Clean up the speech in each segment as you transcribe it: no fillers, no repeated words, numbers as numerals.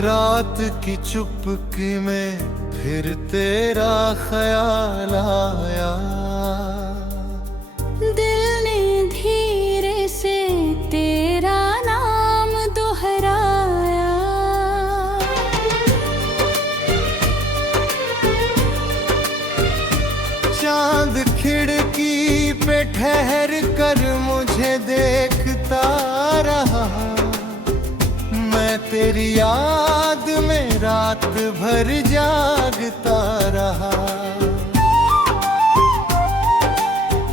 रात की चुपके में फिर तेरा ख्याल आया। दिल ने धीरे से तेरा नाम दोहराया। चांद खिड़की पे ठहर कर मुझे देखता रहा। मैं तेरी याद में रात भर जागता रहा।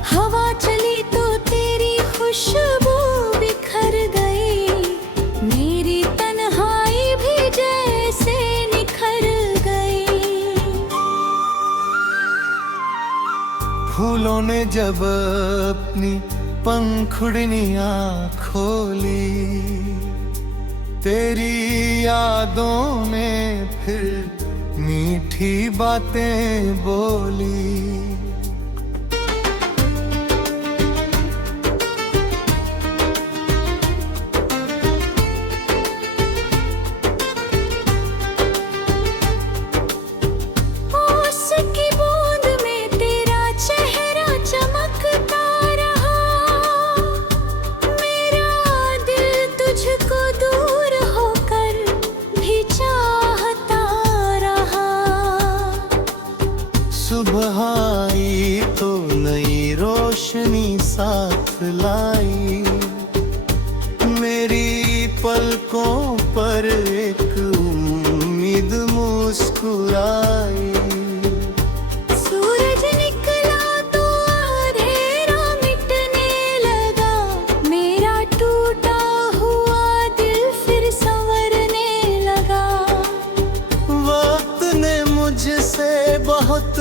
हवा चली तो तेरी खुशबू बिखर गई। मेरी तन्हाई भी जैसे निखर गई। फूलों ने जब अपनी पंखुड़नियां खोली, तेरी यादों ने फिर मीठी बातें बोली। ओस की बूंद में तेरा चेहरा चमकता रहा। मेरा दिल तुझको दूर होकर भी चाहता रहा। सुबह आई तो नई रोशनी साथ लाई। मेरी पलकों पर एक उम्मीद मुस्कुराई। सूरज निकला तो अंधेरा मिटने लगा। मेरा टूटा हुआ दिल फिर संवरने लगा। वक्त ने मुझसे बहुत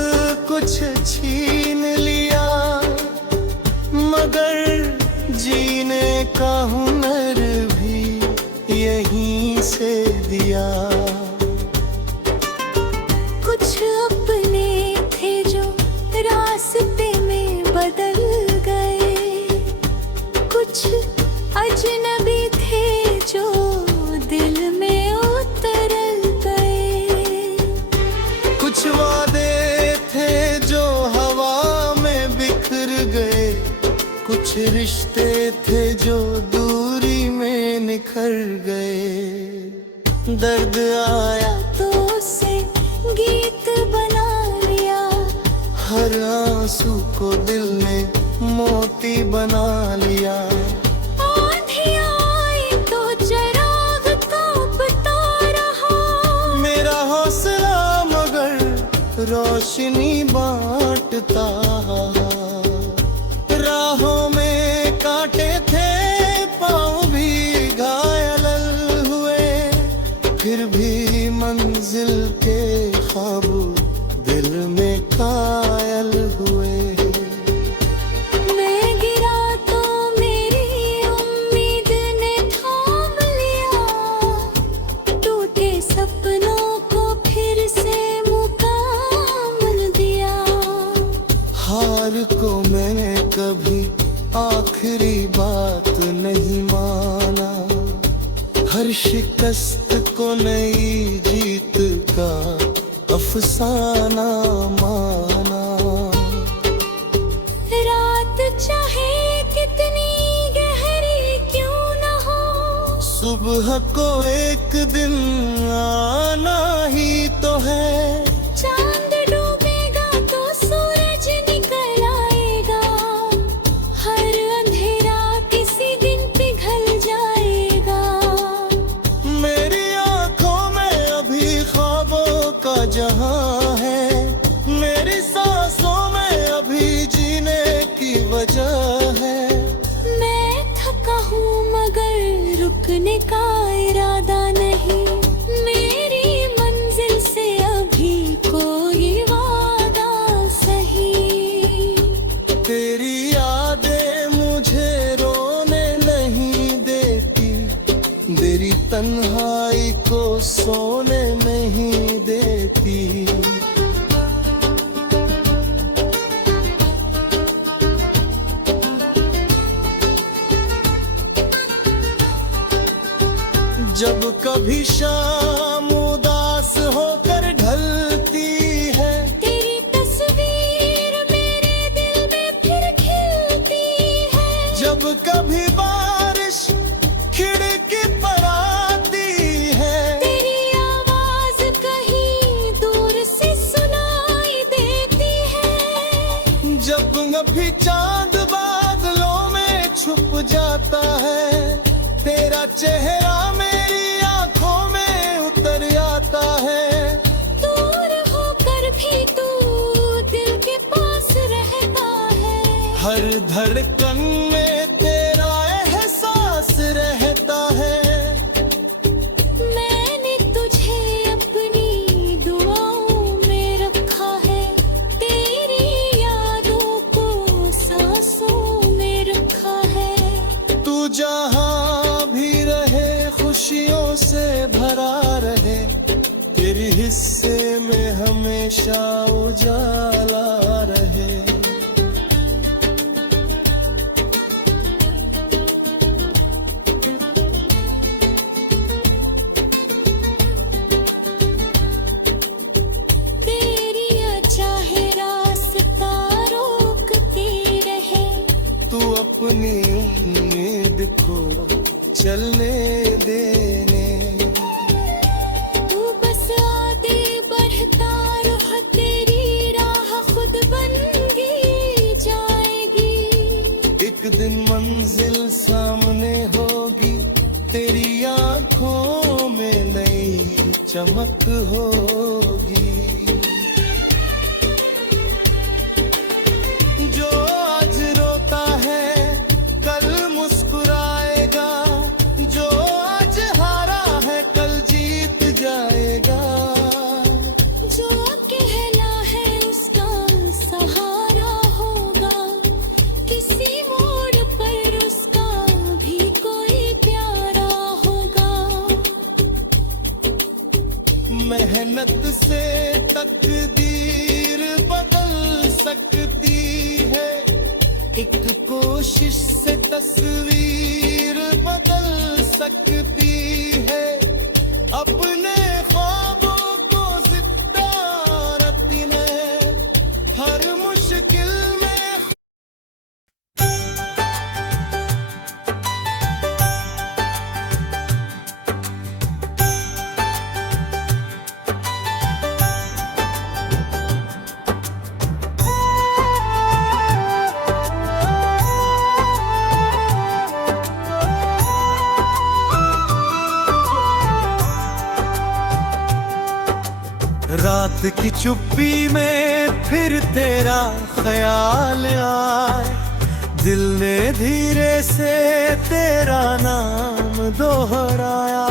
कुछ छीन लिया, मगर जीने का हुनर भी यहीं से दिया। कुछ अपने थे जो रास्ते में बदल गए। कुछ अजनबी थे जो दिल में उतर गए। कुछ वादे थे जो हवा में बिखर गए। कुछ रिश्ते थे जो दूरी में निखर गए। दर्द आया तो उसे गीत बना लिया। हर आंसू को दिल ने मोती बना लिया। आंधियाँ आई तो चिराग कांपता रहा। मेरा हौसला मगर रोशनी बांटता। राहों में कांटे थे, पाँव भी घायल हुए, फिर भी मंजिल के ख्वाब दिल में कायल हुए। मैं गिरा तो मेरी उम्मीद ने थाम लिया। टूटे सपनों को फिर से मुकाम दिया। हार को मैंने कभी आखिरी बात नहीं माना। हर शिकस्त को नई जीत का अफसाना माना। रात चाहे कितनी गहरी क्यों न हो, सुबह को एक दिन आना ही तो है। चांद डूबेगा तो सूरज निकल आएगा। हर अंधेरा किसी दिन पिघल जाएगा। मेरी आंखों में अभी ख्वाबों का जहां है। मेरी सांसों में अभी जीने की वजह है। मैं थका हूँ मगर रुकने का इरादा नहीं। मेरी मंजिल से अभी कोई वादा सही। तेरी यादें मुझे रोने नहीं देती। तेरी तन्हाई को सोने नहीं देती। जब कभी शाम आता है, तेरा चेहरा मेरी आंखों में उतर आता है। दूर होकर भी तू दिल के पास रहता है, हर धड़कन में तेरा एहसास रहता है। मैंने तुझे अपनी दुआओं में रखा है, तेरी यादों को सांसों में रखा है। तू जहाँ भी रहे खुशियों से भरा रहे, तेरे हिस्से में हमेशा उजाला रहे। तेरी चाहे रास्ता रोकती रहे, तू अपनी उम्मीद को चलने देने। तू बस आगे बढ़ता रह, तेरी राह खुद बनगी जाएगी। एक दिन मंजिल सामने होगी, तेरी आंखों में नई चमक होगी। जो आज रोता है कल मुस्कुराएगा, जो आज हारा है कल जीत जाएगा। जो कहला है उसका सहारा होगा, किसी मोड़ पर उसका भी कोई प्यारा होगा। मेहनत से तकदीर बदल सकती है, एक कोशिश से तस्वीर बदल सकती है। अपने ख्वाबों को जिंदा रखने हर मुश्किल में। रात की चुप्पी में फिर तेरा ख्याल आए, दिल ने धीरे से तेरा नाम दोहराया।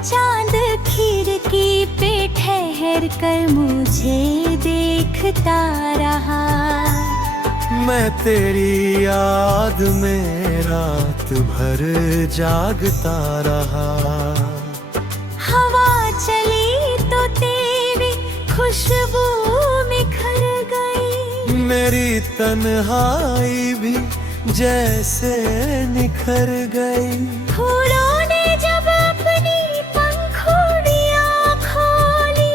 चांद खिड़की पे ठहर कर मुझे देखता रहा, मैं तेरी याद में रात भर जागता रहा। हवा चली तो तेरी खुशबू निखर गई, मेरी तन्हाई भी जैसे निखर गई। फूलों ने जब अपनी पंखुड़ियां खोली,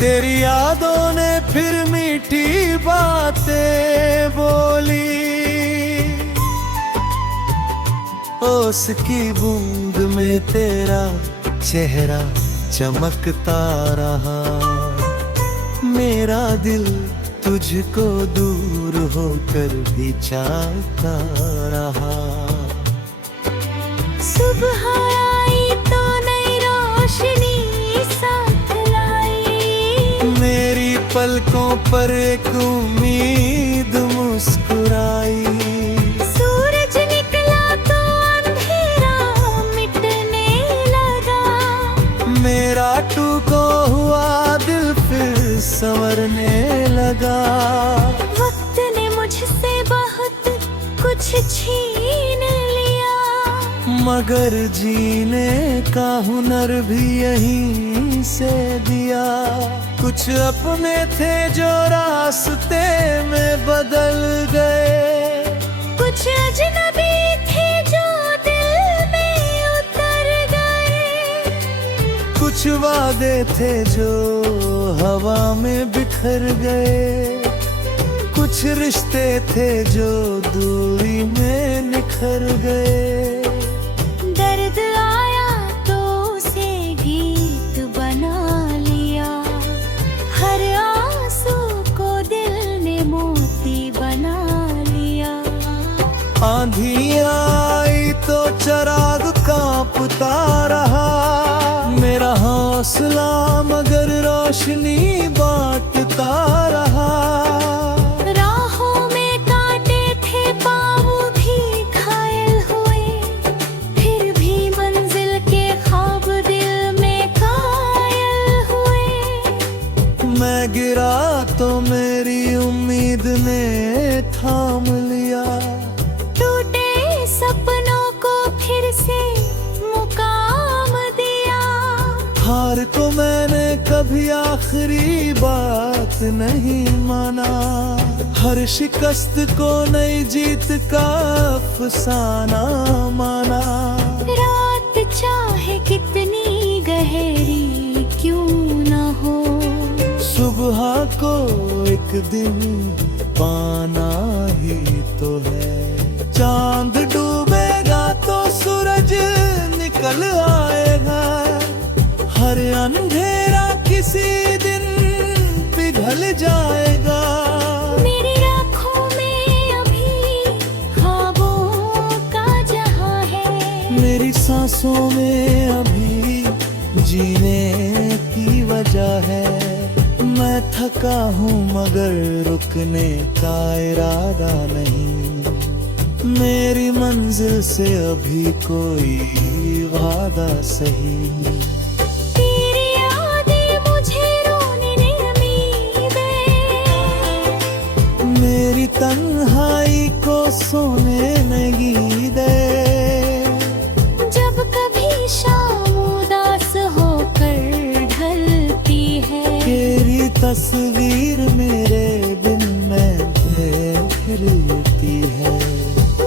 तेरी यादों ने फिर मीठी बातें बोली। ओस की बूंद में तेरा चेहरा चमकता रहा, मेरा दिल तुझको दूर होकर भी चाहता रहा। सुबह आई तो नई रोशनी साथ लाई, मेरी पलकों पर एक उम्मीद मुस्कुराई। सूरज निकला तो अंधेरा मिटने लगा, मेरा टूको हुआ दिल फिर संवरने लगा। वक्त ने मुझसे बहुत कुछ छीन लिया, मगर जीने का हुनर भी यहीं से दिया। कुछ अपने थे जो रास्ते में बदल गए, कुछ अजनबी थे जो दिल में उतर गए, कुछ वादे थे जो हवा में बिखर गए, कुछ रिश्ते थे जो दूरी में निखर गए। दर्द आया तो उसे गीत बना लिया, हर आंसू को दिल चाशनी बांटता रहा। राहों में कांटे थे, पाँव भी घायल हुए, फिर भी मंजिल के ख्वाब दिल में कायल हुए। मैं गिरा तो मेरी उम्मीद ने थाम लिया, टूटे सपनों को फिर से मुकाम दिया। हार को मैंने कभी आखिरी बात नहीं माना, हर शिकस्त को नई जीत का अफसाना माना। रात चाहे कितनी गहरी क्यों न हो, सुबह को एक दिन पाना ही तो है। चांद डूबेगा तो सूरज निकल आएगा, हर अंधेरा किसी दिन पिघल जाएगा। मेरी आँखों में अभी ख्वाबों का जहां है, मेरी सांसों में अभी जीने की वजह है। मैं थका हूँ मगर रुकने का इरादा नहीं, मेरी मंजिल से अभी कोई वादा सही। तेरी यादें मुझे रोने उम्मीदें, मेरी तन्हाई को सोने नहीं दे। जब कभी शाम उदास होकर ढलती है, तेरी तस्वीर मेरे बिन में फिरती है।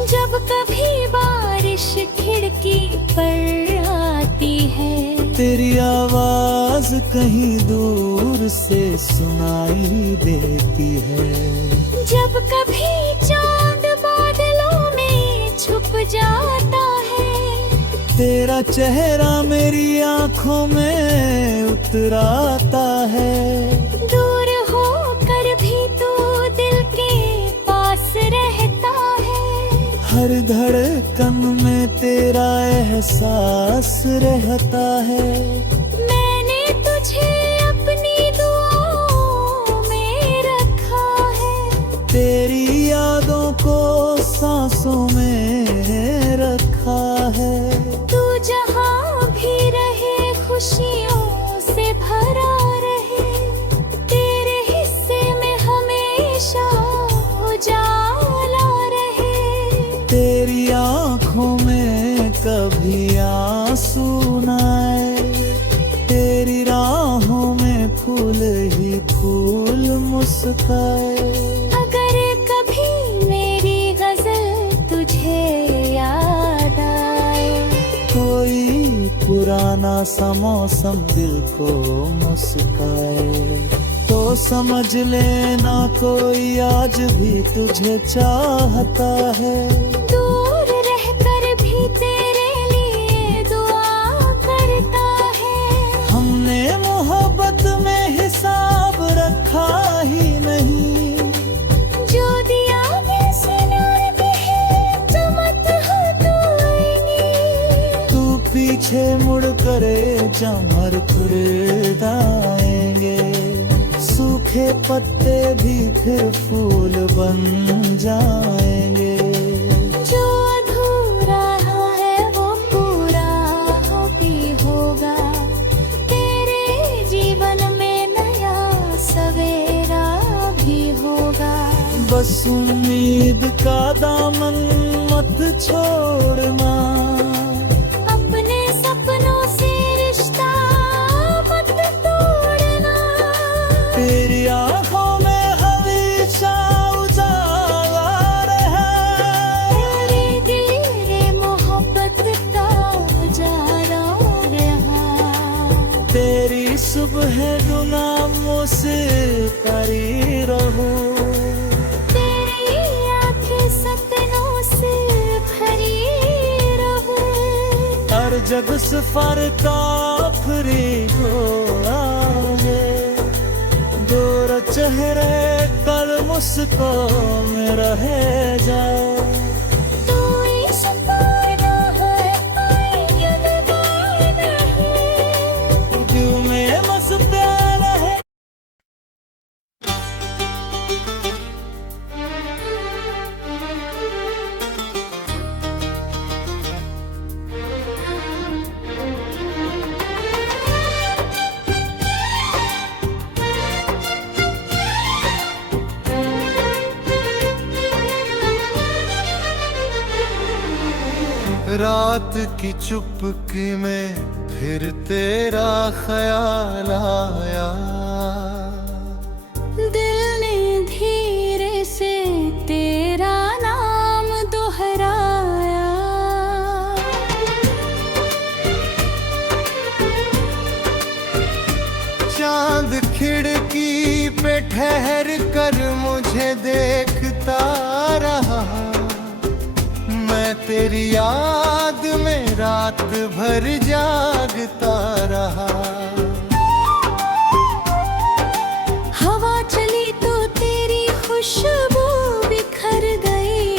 जब कभी बारिश खिड़की पर आती है, तेरी आवाज कहीं दूर से सुनाई देती है। जब कभी चांद बादलों में छुप जाता है, तेरा चेहरा मेरी आंखों में उतर आता है। दूर होकर भी तू दिल के पास रहता है, हर धड़कन में तेरा एहसास रहता है। मैंने तुझे अपनी दुआओं में रखा है, तेरी यादों को सांसों में रखा है। तू जहाँ भी रहे खुशियों से भरा रहे, तेरे हिस्से में हमेशा उजाला रहे। तेरी आँखों में कभी आंसू न आए, तेरी राहों में फूल ही फूल मुस्काए। अगर कभी मेरी गजल तुझे याद आए, कोई पुराना सा मौसम दिल को मुस्काए, तो समझ लेना कोई आज भी तुझे चाहता है। दूर रहकर भी तेरे लिए दुआ करता है। हमने मोहब्बत में हिसाब रखा ही नहीं, जो दिया दिल से नाते है तो मत हटाएंगे। तू पीछे मुड़ करे जमर खुदाएंगे, सूखे पत्ते भी फिर फूल बन जाएंगे। जो अधूरा है वो पूरा भी होगा, तेरे जीवन में नया सवेरा भी होगा। बस उम्मीद का दामन मत छोड़ना, अपने सपनों से रिश्ता मत तोड़ना। तेरी आँखों में हमेशा उजाला रहे, तेरे दिल रे मोहब्बत का उजाला रहा। तेरी सुबह गुनाहों से परी रहूं, तेरी आँखें सपनों से भरी रहे। हर जग सफर का आखिरी घोड़ा है, गोरा चेहरे कल मुस्को में रह जाए। रात की चुपके में फिर तेरा ख्याल आया। दिल ने धीरे से तेरा नाम दोहराया। चांद खिड़की पे ठहर कर मुझे देखता रहा। मैं तेरी याद में रात भर जागता रहा। हवा चली तो तेरी खुशबू बिखर गई।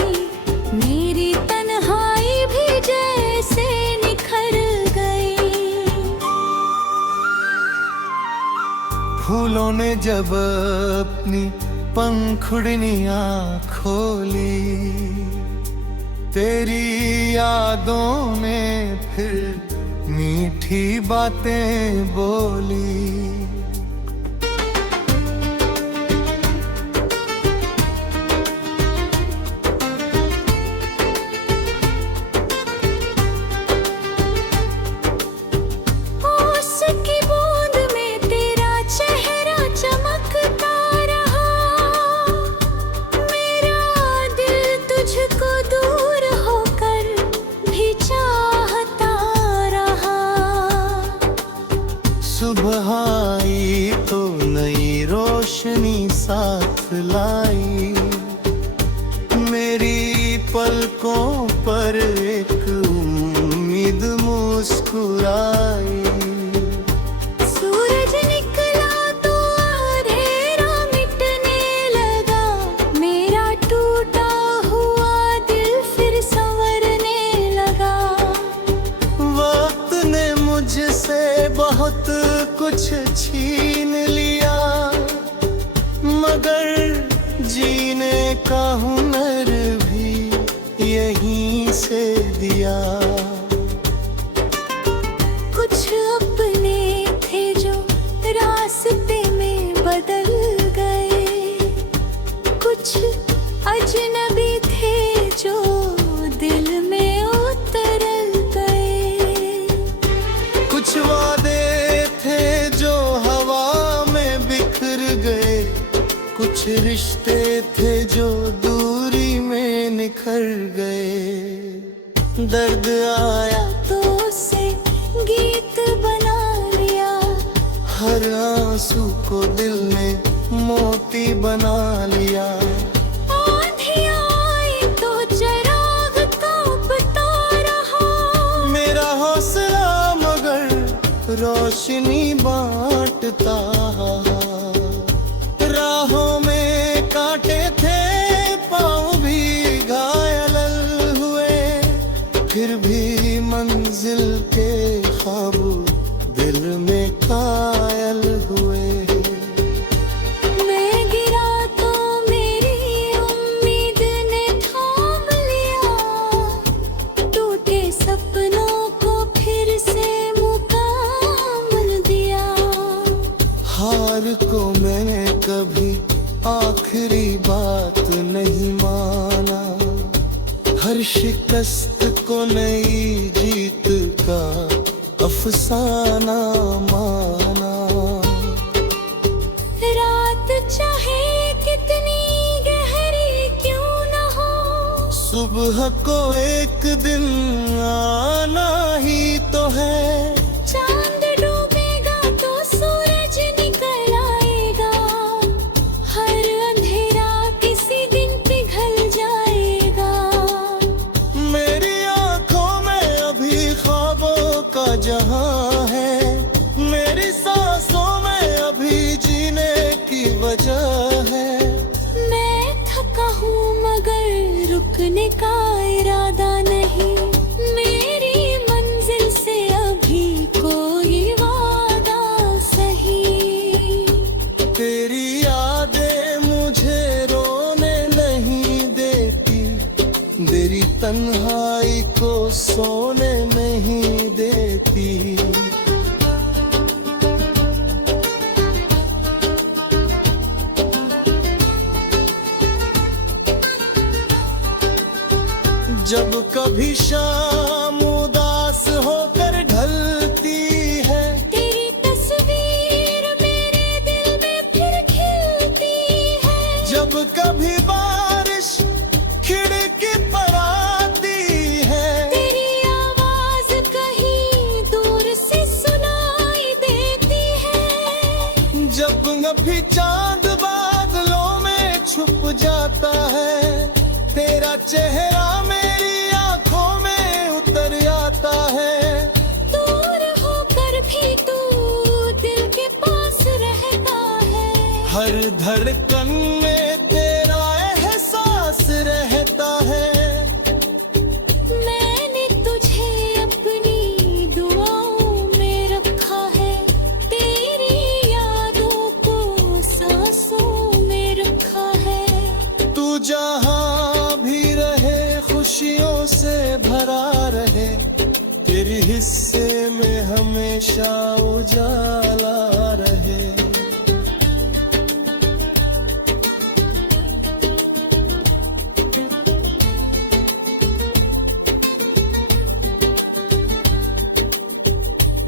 मेरी तन्हाई भी जैसे निखर गई। फूलों ने जब अपनी पंखुड़नियां खोली, तेरी यादों ने फिर मीठी बातें बोली। ओस की बूंद में तेरा चेहरा चमकता रहा। मेरा दिल तुझको दूर होकर भी चाहता रहा। सुबह आई तो नई रोशनी साथ लाई। मेरी पलकों पर एक उम्मीद मुस्कुराई। सूरज निकला तो अंधेरा मिटने लगा। मेरा टूटा हुआ दिल फिर संवरने लगा। वक्त ने मुझसे बहुत कुछ छीन लिया, मगर जीने का हुनर भी यहीं से दिया। कुछ अपने थे जो रास्ते में बदल गए। कुछ अजनबी थे जो दिल में उतर गए। कुछ वादे थे जो हवा में बिखर गए। कुछ रिश्ते थे जो दूरी में निखर गए। दर्द आया तो उसे गीत बना लिया। हर आंसू को दिल ने मोती बना लिया। आंधियाँ आई तो चिराग कांपता रहा। मेरा हौसला मगर रोशनी बांटता। राहों में कांटे थे, पाँव भी घायल हुए, फिर भी मंजिल के ख्वाब दिल में कायल हुए। मैं गिरा तो मेरी उम्मीद ने थाम लिया। टूटे सपनों को फिर से मुकाम दिया। हार को मैंने कभी आखिरी बात नहीं माना। हर शिकस्त को नई जीत का अफसाना माना। रात चाहे कितनी गहरी क्यों न हो, सुबह को एक दिन आना ही तो है। चांद डूबेगा तो सूरज निकल आएगा। हर अंधेरा किसी दिन पिघल जाएगा। मेरी आंखों में अभी ख्वाबों का जहां है। मेरी सांसों में अभी जीने की वजह है। मैं थका हूँ मगर रुकने का इरादा नहीं। मेरी मंजिल से अभी कोई वादा सही। तेरी यादें मुझे रोने नहीं देती। तेरी तन्हाई को सोने नहीं देती। जब कभी शाम उदास होकर ढलती है, तेरी तस्वीर मेरे दिल में फिर खिलती है। जब कभी बारिश खिड़की पर आती है, तेरी आवाज कहीं दूर से सुनाई देती है। जब कभी चांद बादलों में छुप जाता है, तेरा चेहरा मेरी आंखों में उतर आता है। दूर होकर भी तू दिल के पास रहता है। हर धड़कन में तेरा एहसास रहता है। मैंने तुझे अपनी दुआओं में रखा है, तेरी यादों को सांसों में रखा है। तू जहाँ भी रहे खुशियों से भरा रहे, तेरे हिस्से में हमेशा उजाला रहे।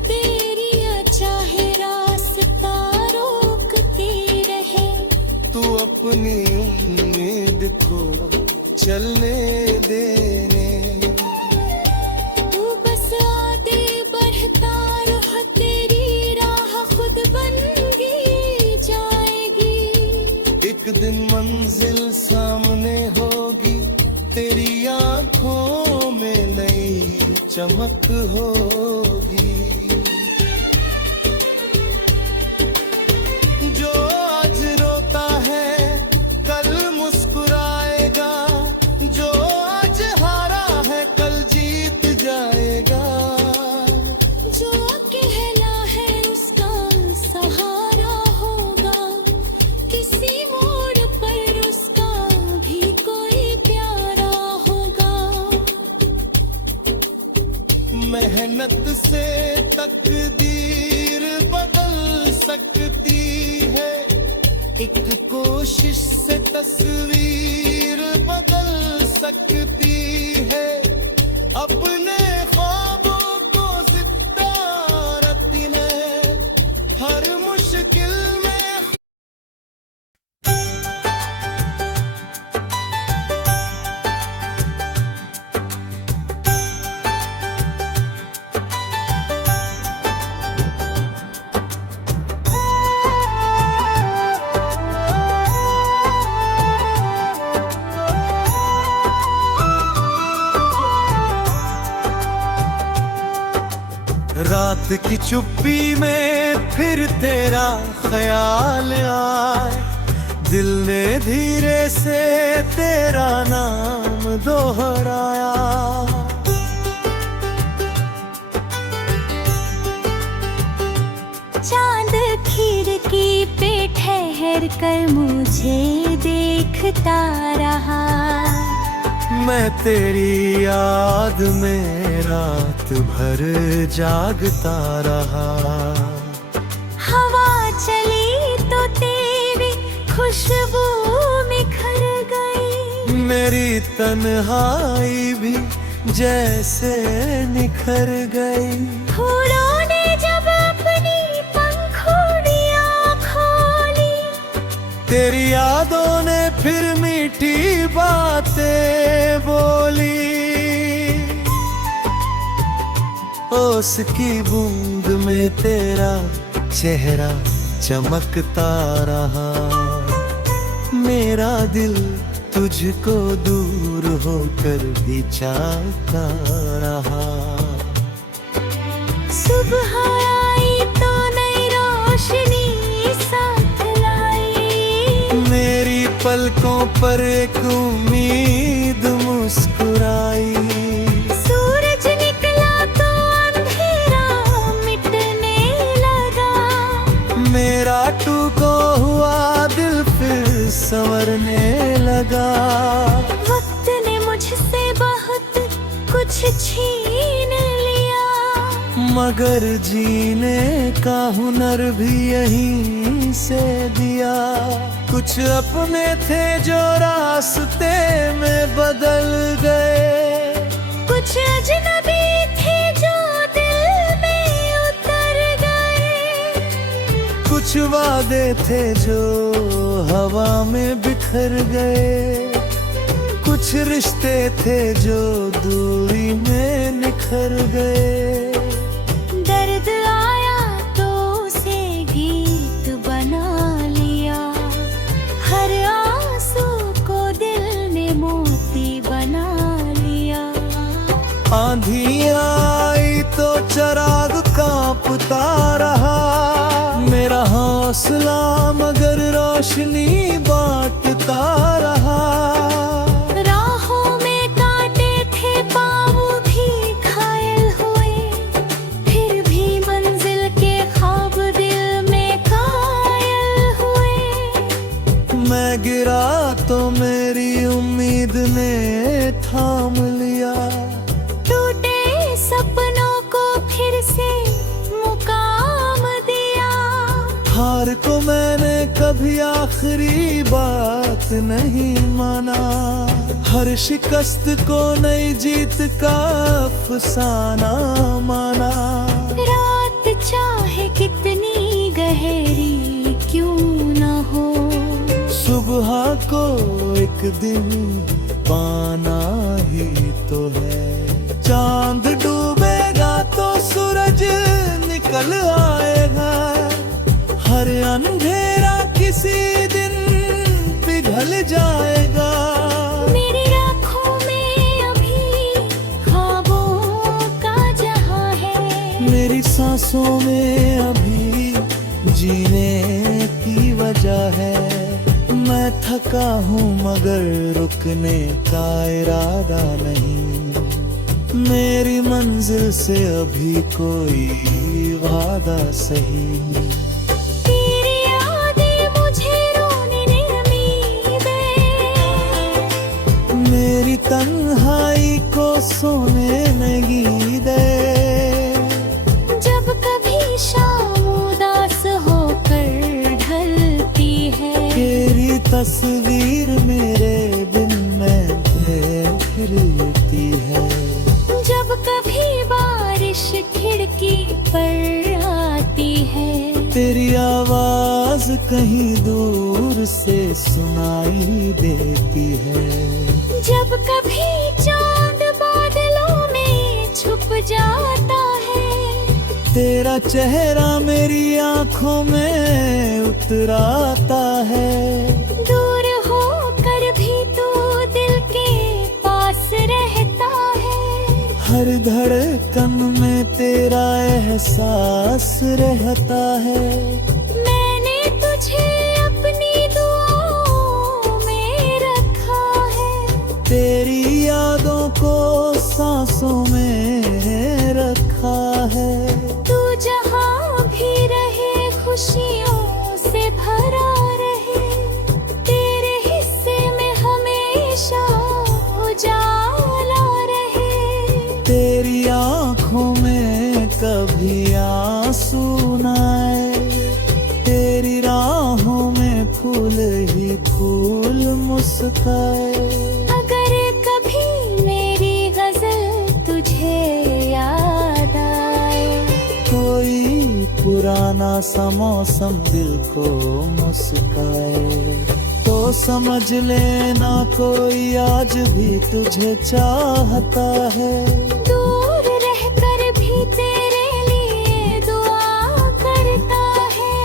तेरी चाहे रास्ता रोकती रहे, तू अपनी उम्मीद को चलने देने। तू बस आगे बढ़ता रह, तेरी राह खुद बन गई जाएगी। एक दिन मंजिल सामने होगी, तेरी आंखों में नई चमक होगी। जो आज रोता है कल मुस्कुराएगा, जो आज हारा है कल जीत जाएगा। जो अकेला है उसका सहारा होगा, किसी मोड़ पर उसका भी कोई प्यारा होगा। मेहनत से तकदीर बदल सकती है, एक कोशिश से तस्वीर बदल सकती है। अपने ख्वाबों को जिंदा रखने हर मुश्किल में। रात की चुप्पी में फिर तेरा ख्याल आए, दिल ने धीरे से तेरा नाम दोहराया। चांद खिड़की पे ठहर कर मुझे देखता रहा। मैं तेरी याद में रात भर जागता रहा। हवा चली तो तेरी खुशबू निखर गई, मेरी तन्हाई भी जैसे निखर गई। फूलों ने जब अपनी पंखुड़ियां खोली, तेरी यादों ने फिर मीठी बातें बोली। ओस की बूंद में तेरा चेहरा चमकता रहा। मेरा दिल तुझको दूर होकर भी चाहता रहा। सुबह आई तो नई रोशनी साथ लाई, मेरी पलकों पर एक उम्मीद मुस्कुराई। सूरज निकला तो अंधेरा मिटने लगा, मेरा टूटा हुआ दिल फिर संवरने लगा। वक्त ने मुझसे बहुत कुछ छीन लिया, मगर जीने का हुनर भी यहीं से दिया। कुछ अपने थे जो रास्ते में बदल गए, कुछ वादे थे जो हवा में बिखर गए, कुछ रिश्ते थे जो दूरी में निखर गए। दर्द आया तो उसे गीत बना लिया, हर आंसू को दिल ने मोती बना लिया। आंधी आई तो चराग कांपता रहा, मेरा हौसला मगर रोशनी बांटता रहा। राहों में कांटे थे, पाँव भी घायल हुए, फिर भी मंजिल के ख्वाब दिल में कायल हुए। मैं गिरा तो मेरी उम्मीद ने थाम लिया, टूटे सपनों को फिर से मुकाम दिया। हार को मैंने कभी आखिरी बात नहीं माना, हर शिकस्त को नई जीत का अफसाना माना। रात चाहे कितनी गहरी क्यों न हो, सुबह को एक दिन पाना ही तो है। चांद डूबेगा तो सूरज निकल आएगा, हर अंधेरा किसी दिन पिघल जाएगा। मेरी आँखों में अभी ख्वाबों का जहां है, मेरी सांसों में अभी जीने की वजह है। मैं थका हूँ मगर रुकने का इरादा नहीं, मेरी मंजिल से अभी कोई वादा सही। तेरी यादें मुझे रोने नहीं दे, मेरी तन्हाई को सोने नहीं दे। जब कभी शाम उदास होकर ढलती है, तेरी तस्वीर मेरे दिन में फिरती है। जब कभी बारिश खिड़की पर आती है, तेरी आवाज कहीं दूर से सुनाई देती है। जब कभी चांद बादलों में छुप जाता है, तेरा चेहरा मेरी आंखों में उतर आता है। दूर होकर भी तू दिल के पास रहता है, हर धड़कन में तेरा एहसास रहता है। मैंने तुझे अपनी दुआओं में रखा है, तेरी यादों को सांसों में रखा है। तू जहाँ भी रहे खुशियों से भरा रहे, तेरे हिस्से में हमेशा उजाला रहे। तेरी आँखों में कभी आंसू न आए, तेरी राहों में फूल ही फूल मुस्काए। अगर कभी मेरी गजल तुझे याद आए, कोई पुराना सा मौसम दिल को मुस्काए, तो समझ लेना कोई आज भी तुझे चाहता है। दूर रहकर भी तेरे लिए दुआ करता है।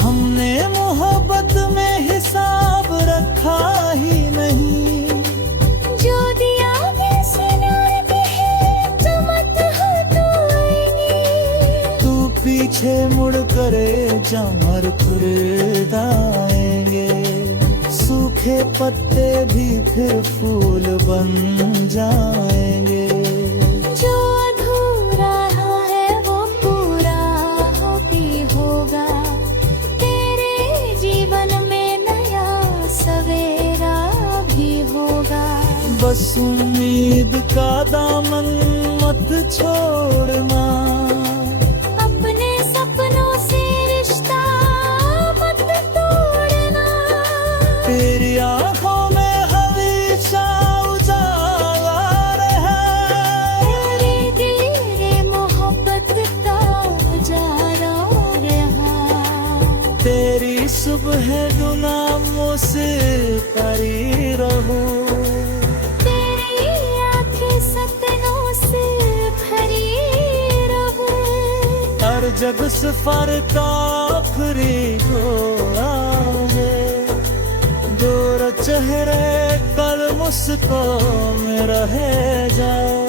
हमने मोहब्बत में हिसाब रखा ही नहीं, जो दिया वैसे नाते है तो मत हटाएंगे। तू पीछे मुड़ करे जमर खुदाएंगे, सूखे पत्ते भी फिर फूल बन जाएंगे। जो अधूरा है वो पूरा हो भी होगा, तेरे जीवन में नया सवेरा भी होगा। बस उम्मीद का दामन मत छोड़ना, अपने सपनों से रिश्ता मत तोड़ना। तेरी आंखों में हमेशा उजाला रहे, तेरे दिल रे मोहब्बत का उजाला रहा। है गुनाहों से परी रहूं, तेरी आंखें सपनों से भरी रहूं। हर जग सफर का आखिरी घोड़ा है, गोरा चेहरे कल मुस्कान में रह जाए।